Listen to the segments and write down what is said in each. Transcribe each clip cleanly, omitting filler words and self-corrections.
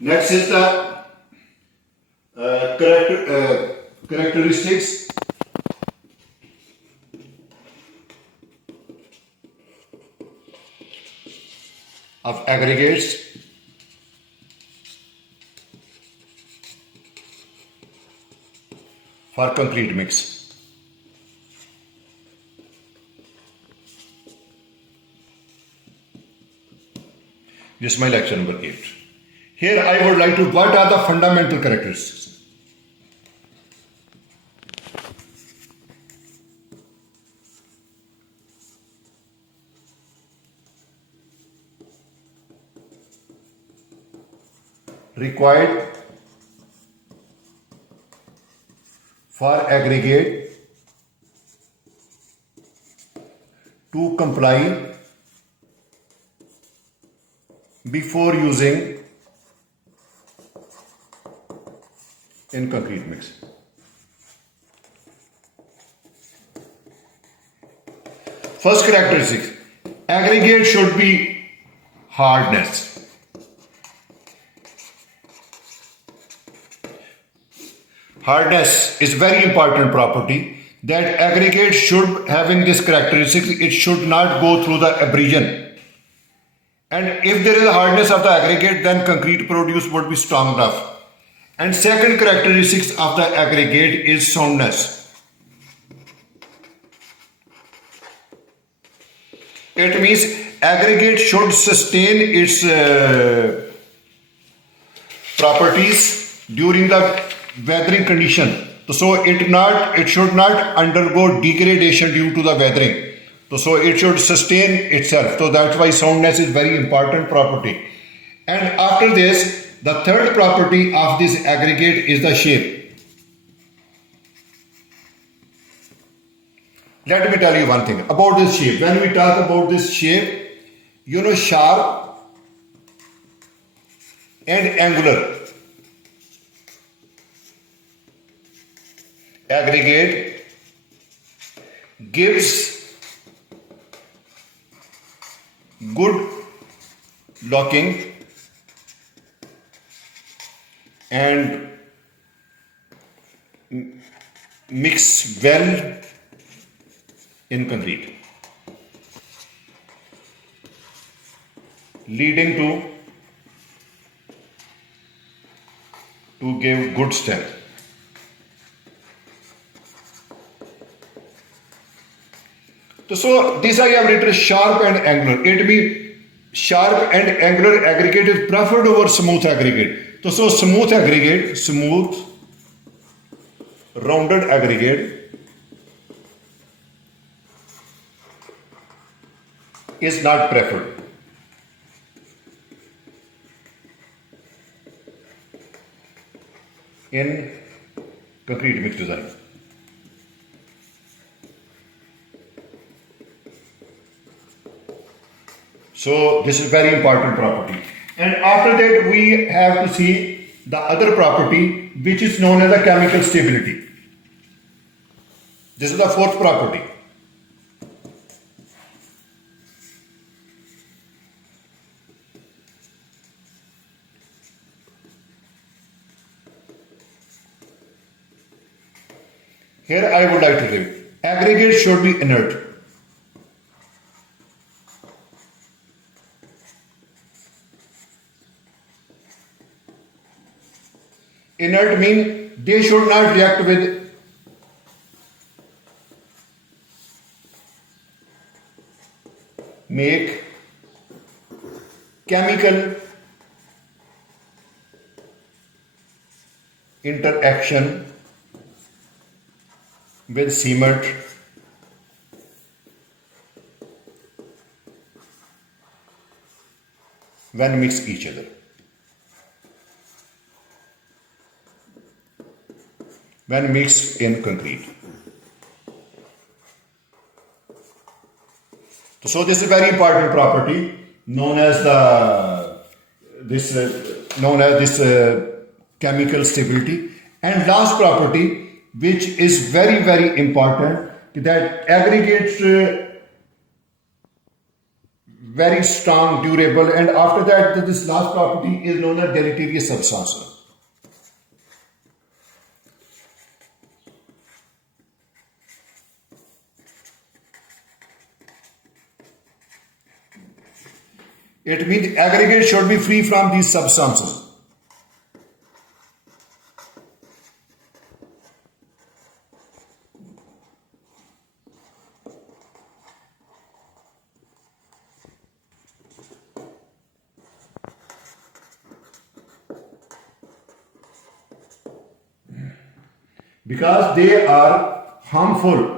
Next is the characteristics of aggregates. For complete mix. This is my lecture number 8. Here I would like to, what are the fundamental characteristics? Required for aggregate to comply before using in concrete mix. First characteristic, aggregate should be hardness. Hardness is very important property that aggregate should having this characteristic. It should not go through the abrasion. And if there is a hardness of the aggregate, then concrete produce would be strong enough. And second characteristics of the aggregate is soundness. It means aggregate should sustain its properties during the weathering condition. So it should not undergo degradation due to the weathering. So it should sustain itself. So that's why soundness is very important property. And after this, the third property of this aggregate is the shape. Let me tell you one thing about this shape. When we talk about this shape, you know, sharp and angular. Aggregate gives good locking and mix well in concrete, leading to give good strength. So this I have written sharp and angular. It means sharp and angular aggregate is preferred over smooth aggregate. So smooth aggregate, smooth, rounded aggregate is not preferred. In concrete mix design. So this is very important property. And after that we have to see the other property which is known as the chemical stability. This is the fourth property. Here I would like to say, aggregate should be inert. Inert means they should not react with make chemical interaction with cement when mix each other. When mixed in concrete. So this is a very important property known as this chemical stability. And last property, which is very, very important, that aggregates very strong, durable, and after that, this last property is known as deleterious substances. It means aggregate should be free from these substances. Because they are harmful.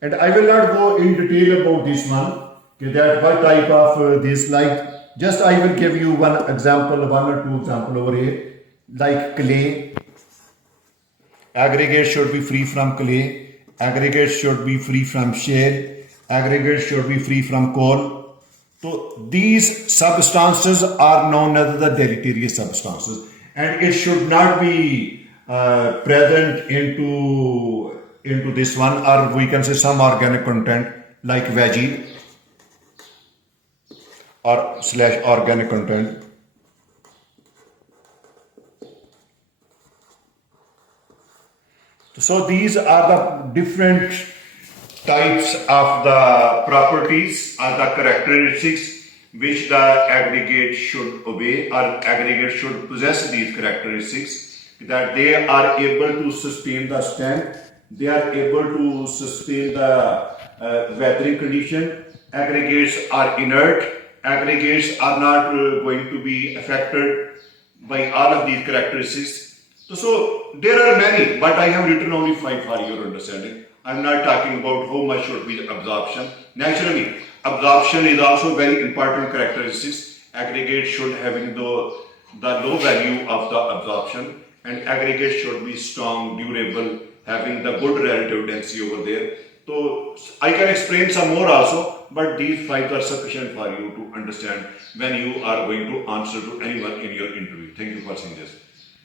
And I will not go in detail about this one, that what type of this, like, just I will give you one example, one or two example over here, like clay. Aggregate should be free from clay. Aggregate should be free from shale. Aggregate should be free from coal. So these substances are known as the deleterious substances, and it should not be present into this one, or we can say some organic content like veggie or slash organic content. So these are the different types of the properties or the characteristics which the aggregate should obey, or aggregate should possess these characteristics, that they are able to sustain the strength, they are able to sustain the weathering condition. Aggregates are inert, aggregates are not going to be affected by all of these characteristics. So there are many, but I have written only 5 for your understanding. I'm not talking about how much should be the absorption. Naturally, absorption is also very important characteristics. Aggregate should having the low value of the absorption, and aggregate should be strong, durable, having the good relative density over there. So I can explain some more also, but these 5 are sufficient for you to understand when you are going to answer to anyone in your interview. Thank you for seeing this.